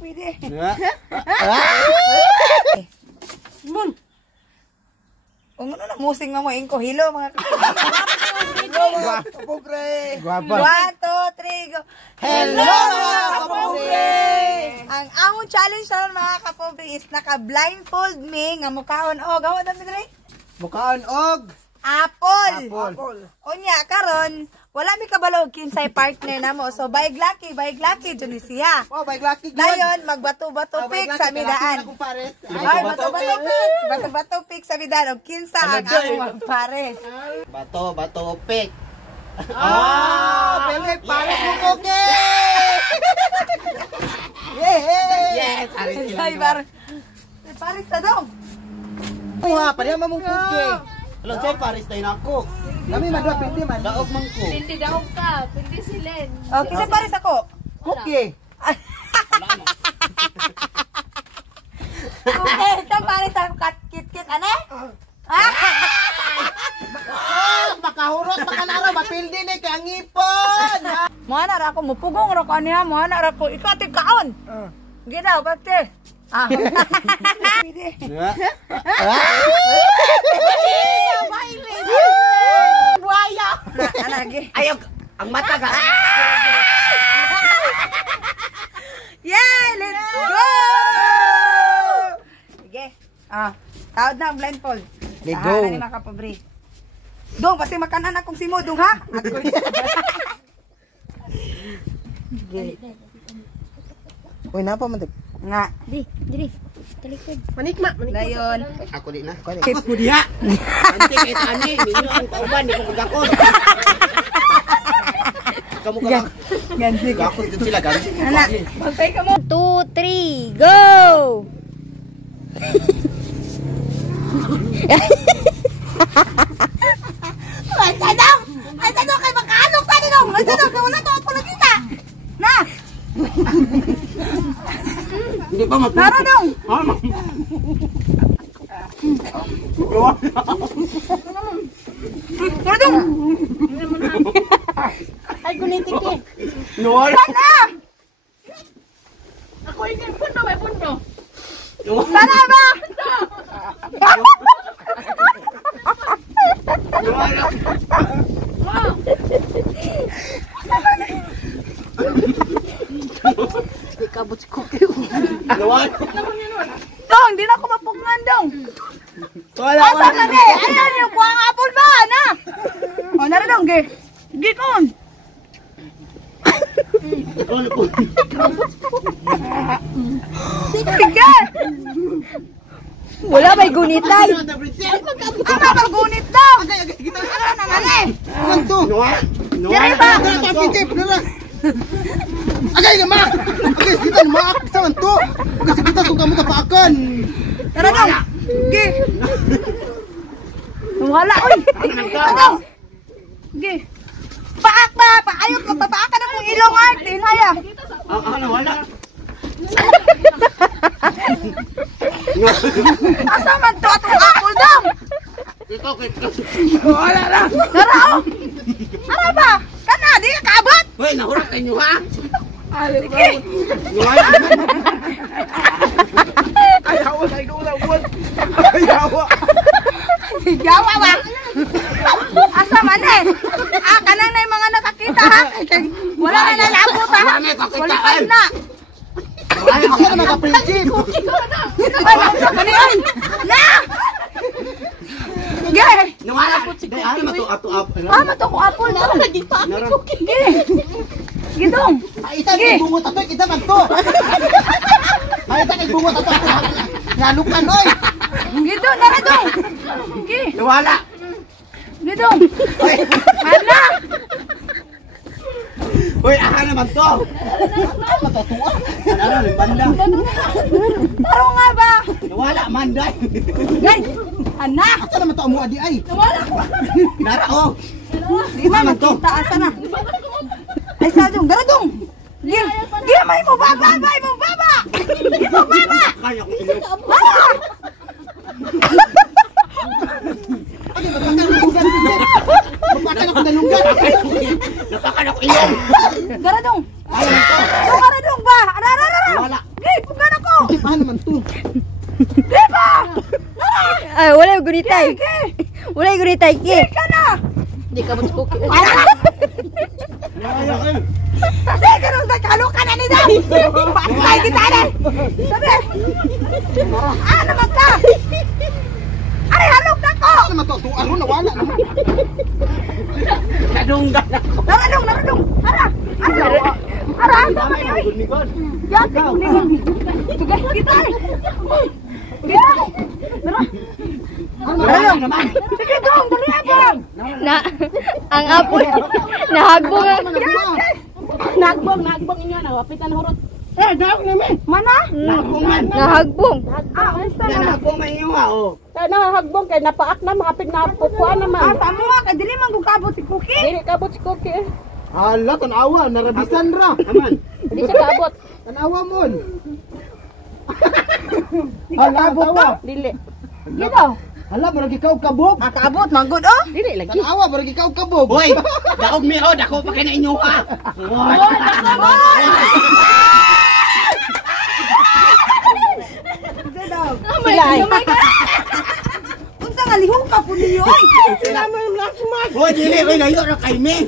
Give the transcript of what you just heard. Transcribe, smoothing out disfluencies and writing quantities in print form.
pwede. Mon. Kung ano na musing nga mo, ingko, hilo mga Kapobre! Guwapa. 1, 2, 3, go. Hello mga kapobre! Ang among challenge naman mga kapobre is naka-blindfold me nga mukhaon og. Gawa na mi diri? Mukhaan og Apple. apple. Unya karon wala mi kabalo og kinsay partner namo. So bayag lucky jud ni siya. Oh, bike lucky gyud. Dayon magbato-bato pick sa midaan. Ay, bato-bato pick sa midaan og kinsa ang among magpares. Bato, pick. Pili, pares mo koke! Yes! Ay, pares na daw. Nga, pariya mamong koke. Alam sa'yo, pares tayo na ako. Kami madwa, pindi man. Daog man ko. Hindi daw ka. Hindi si Len. Oh, kinsa pares ako? Koke! Okay, ito pares ang kit-kit, ane? Makahurot, makanaro, mapildi ni kang ipon! Mana ra ako mupugong ra ko niya, mana ra ko ikatig kaon. Ginaw bakte. Pwede. Buaya. Lagi. Ayaw, ang mata ka. Yeah, let's go. Sige. Taod na ang blindfold. Let's go. Ni mga kapobre. Dong, pasti makanan akong simo dong ha. Uy, napa man Nga. Diri. Talikod. Manikma. Dayon. Ako di na. Ako diha. Ante kay tani, minyo ang kauban ni kung gakon. Kamu ka. Gansi. Gakon din sila gansi. Ana, magpay ka mo. 2, 3, go! Ay, tanong! Ay, tanong kay makaalok tani dong. Ay, tanong kay wala to ako nakita. Na. Hindi pa mag. Nara dong. Nara dong. Ay, gunitik eh. Nuwal. Sana. Ako yung puno, may puno. Sana ba? Ikabot si Cookie. Nuwal. Dong, di na ako mapungan dong. Wala. Asa na ni? Ayan yung kuha ang apple ba? Na. O, nara dong, ge. Ge kon. Sige. Wala may gunitay. Ano magunit daw? Ano naman eh? Manto. Nuwal. Dire ba? Agay na ma! Agay kita na ma! Sa manto! Kasi kita itong kamu kapakan! Tara dong. Ge. Wala, uy. Tara dong. Ge. Paak ba? Paayot ko. Papaakan akong ilong art. Tinaya. Wala! Asa man to atong apple dong? Wala na! Tara o. Ano ba? Kana, di ka kaabot? Hoy, nahurot tayo nyo ha! Sige. Wala! Ayawa tayo nung ulawon! Ayawa! Si Jawa ba? Asa man eh? Kanang na yung mga nakakita ha? Wala na nalabot ha? Wala na kakitaan. Walipad na. Ay, ako na nakaprinsip! Manian! Na! Ge! Nawala po si Cookie! Ay, mato-ato-up! Mato ko apple na. Ge! Gidong! Ay, ita kay bungot ato! Kita man to! Ay, ita kay bungot ato! Nalukan, oy! Gidong! Nara dong! Ge! Nawala! Gidong! Hala! Uy, aha naman to! Matutuwa! Ano na, banda! Taro nga ba? Nawala, manday! Gay! Anak! Asa naman to, amuha di ay! Nawala ko! Nara, oh! Di ba magkita? Asa na? Ay, sadong! Daradong! Ge! Ge! May mo baba! May mo baba! May mo baba! Kaya ko ilip! Hala! Ay, mapakan ako dalunggan! Napakan ako ilip! Daradong! Daradong ba? Arararara! Wala! Ge! Saan naman to? Ay, wala yung gunitay. Wala yung gunitay, ki. Ika na! Di ka mag-spook. Sige, ganun na, kalukan na nila! Patay kita na! Sabi! Ano man ka? Ay, halok na ko! Ano naman to? Tuan mo, nawala naman. Nadunggan ako. Naradong! Ara! Asa man yun? Yan, tingnan. Sige, kita eh! Kita! Ano naman? Sige, dong! Dali ako! Na, ang apoy. Nahagbong ang... Nagbong inyo na wapitan hurot. Mana? Nahagbong. Ako man yung oh. Na hagbong kay napaak na makapit na pupuan naman. Asa mo nga, kay dili man gugabot si Cookie. Dili kabot si Cookie. Hala, tanawa, narabisan ra. Aman. Hindi siya kabot. Tanawa mo. Hala, tawa. Dili. Gito. Hala, barag ikaw kabog. Kaabot, manggod oh. Dili lagi. Tanawa, barag ikaw kabog. Hoy, daog mi ho, dako pa kay na inyo ha. Sige daw. Sila ay. Unsa nga lihong ka po niyo? Oy! Hoy, dili, hoy, layo ra kay me.